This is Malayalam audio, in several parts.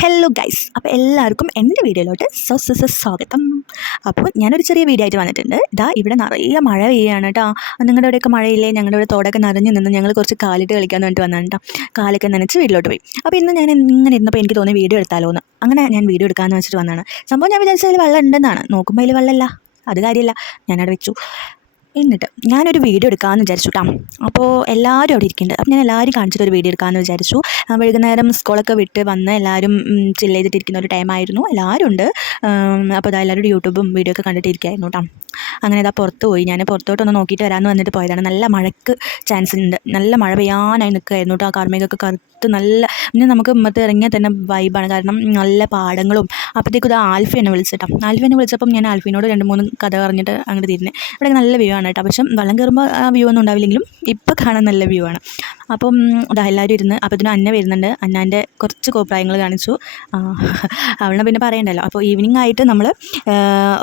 ഹലോ ഗൈസ്, അപ്പോൾ എല്ലാവർക്കും എൻ്റെ വീഡിയോയിലോട്ട് സ്വാഗതം. അപ്പോൾ ഞാനൊരു ചെറിയ വീഡിയോ ആയിട്ട് വന്നിട്ടുണ്ട്. ഇവിടെ നിറയെ മഴ പെയ്യുകയാണ് കേട്ടോ. നിങ്ങളുടെ അവിടെയൊക്കെ മഴയില്ലേ? ഞങ്ങളുടെ ഇവിടെ തോടൊക്കെ നിറഞ്ഞു നിന്ന് ഞങ്ങൾ കുറച്ച് കാലിട്ട് കളിക്കാൻ വേണ്ടിയിട്ട് വന്നതാണ് കേട്ടോ. കാലൊക്കെ നനച്ച് വീട്ടിലോട്ട് പോയി. അപ്പോൾ ഇന്ന് ഞാൻ ഇങ്ങനെ ഇരുന്നപ്പോൾ എനിക്ക് തോന്നി വീഡിയോ എടുത്താലോ എന്ന്. അങ്ങനെ ഞാൻ വീഡിയോ എടുക്കാമെന്ന് വെച്ചിട്ട് വന്നതാണ്. സംഭവം ഞാൻ വിചാരിച്ചാൽ വെള്ളം ഉണ്ടെന്നാണ്. നോക്കുമ്പോൾ അതിൽ വെള്ളമില്ല. അത് കാര്യമില്ല, ഞാനവിടെ വെച്ചു. എന്നിട്ട് ഞാനൊരു വീഡിയോ എടുക്കാമെന്ന് വിചാരിച്ചു കേട്ടോ. അപ്പോൾ എല്ലാവരും അവിടെ ഇരിക്കുന്നുണ്ട്. അപ്പോൾ ഞാൻ എല്ലാവരും കാണിച്ചിട്ടൊരു വീഡിയോ എടുക്കാമെന്ന് വിചാരിച്ചു. വൈകുന്നേരം സ്കൂളൊക്കെ വിട്ട് വന്ന് എല്ലാവരും ചില്ല് ചെയ്തിട്ടിരിക്കുന്ന ഒരു ടൈമായിരുന്നു. എല്ലാവരും ഉണ്ട്. അപ്പോൾ എല്ലാവരും യൂട്യൂബും വീഡിയോ ഒക്കെ കണ്ടിട്ടിരിക്കുകയായിരുന്നു കേട്ടോ. അങ്ങനെ പുറത്ത് പോയി. ഞാൻ പുറത്തോട്ടൊന്ന് നോക്കിയിട്ട് വരാമെന്ന് വന്നിട്ട് പോയതാണ്. നല്ല മഴയ്ക്ക് ചാൻസ് ഉണ്ട്. നല്ല മഴ പെയ്യാനായി നിൽക്കുകയായിരുന്നു കേട്ടോ. കാർമേഘമൊക്കെ കറുത്ത് നല്ല പിന്നെ നമുക്ക് ഇമ്മത്ത് ഇറങ്ങിയാൽ തന്നെ വൈബാണ്. കാരണം നല്ല പാടങ്ങളും. അപ്പോഴത്തേക്കും ഇത് ആൽഫി എന്നെ വിളിച്ചിട്ടോ. ആൽഫി എന്നെ വിളിച്ചപ്പം ഞാൻ ആൽഫിനോട് 2-3 കഥ പറഞ്ഞിട്ട് അങ്ങോട്ട് തിരിഞ്ഞ്. ഇവിടെ നല്ല വ്യൂ ആണ് കേട്ടോ. പക്ഷേ വെള്ളം കയറുമ്പോൾ ആ വ്യൂ ഒന്നും ഉണ്ടാവില്ലെങ്കിലും ഇപ്പോൾ കാണാൻ നല്ല വ്യൂ ആണ്. അപ്പം എല്ലാവരും ഇരുന്ന് അപ്പോഴത്തേനും അന്ന വരുന്നുണ്ട്. അന്നാൻ്റെ കുറച്ച് കോപ്രായങ്ങൾ കാണിച്ചു. അവളെ പിന്നെ പറയണ്ടല്ലോ. അപ്പോൾ ഈവനിങ് ആയിട്ട് നമ്മൾ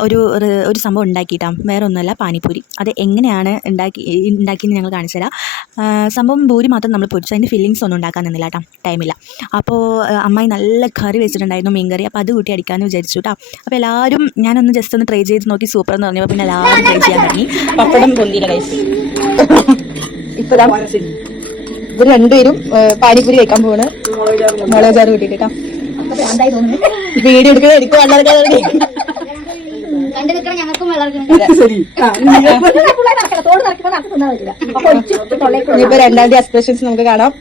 ഒരു സംഭവം ഉണ്ടാക്കിയിട്ടാണ്. വേറെ ഒന്നുമല്ല, പാനിപ്പൂരി. അത് എങ്ങനെയാണ് ഉണ്ടാക്കിയെന്ന് ഞങ്ങൾ കാണിച്ചു തരാം. സംഭവം പൂരി മാത്രം നമ്മൾ പൊരിച്ചു. അതിൻ്റെ ഫില്ലിങ്സ് ഒന്നും ഉണ്ടാക്കാൻ നിന്നില്ല കേട്ടോ, ടൈമില്ല. അപ്പോൾ അമ്മായി നല്ല കറി വെച്ചിട്ടുണ്ടായിരുന്നു, മീൻ കറി. അപ്പോൾ അത് കൂട്ടി അടിക്കാമെന്ന് വിചാരിച്ചു കേട്ടോ. അപ്പോൾ എല്ലാവരും ഞാനൊന്ന് ജസ്റ്റ് ഒന്ന് ട്രൈ ചെയ്ത് നോക്കി, സൂപ്പർ എന്ന് പറഞ്ഞപ്പോൾ പിന്നെ എല്ലാവരും ട്രൈ ചെയ്യാൻ തുടങ്ങി. പപ്പടം പൊന്തിയില്ല ഗൈസ്. ഇപ്പോൾ ഇവർ രണ്ടുപേരും പാനിപ്പൂരി കഴിക്കാൻ പോവാണ്. മുളക് ചാറ് കൂട്ടിയിട്ട് കേട്ടോ. വീഡിയോ എടുക്കണേ, എനിക്ക് ഇപ്പൊ രണ്ടാമത്തെ എക്സ്പ്രഷൻസ് നമുക്ക് കാണാം.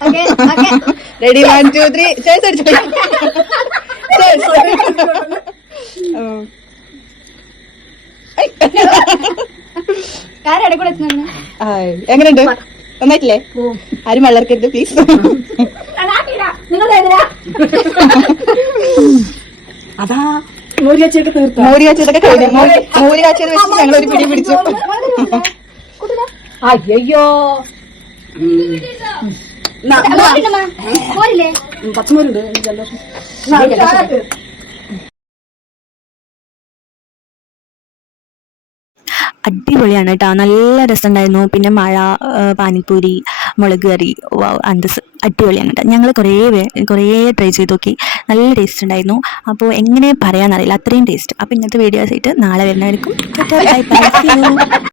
റെഡി, 1 2 3 ചേർത്ത് അടിച്ചു. എങ്ങനെയുണ്ട്? നന്നായിട്ടില്ലേ? ആരും വെള്ളർക്കരുത് പ്ലീസ്. അതാ മോര് കാച്ചിയൊക്കെ കഴിഞ്ഞു. മോര് കാച്ചിയത് വെച്ച് ഞങ്ങൾ ഒരു പിടി പിടിച്ചു. അയ്യോ പച്ചമോരുണ്ട്. അടിപൊളിയാണ് കേട്ടോ. നല്ല രസമുണ്ടായിരുന്നു. പിന്നെ മഴ, പാനിപ്പൂരി, മുളക് കറി, അന്തസ് അടിപൊളിയാണ് കേട്ടോ. ഞങ്ങൾ കുറേ ട്രൈ ചെയ്ത് നോക്കി. നല്ല ടേസ്റ്റ് ഉണ്ടായിരുന്നു. അപ്പോൾ എങ്ങനെ പറയാമെന്നറിയില്ല, അത്രയും ടേസ്റ്റ്. അപ്പോൾ ഇങ്ങനത്തെ വീഡിയോസ് ആയിട്ട് നാളെ വരുന്നവർക്കും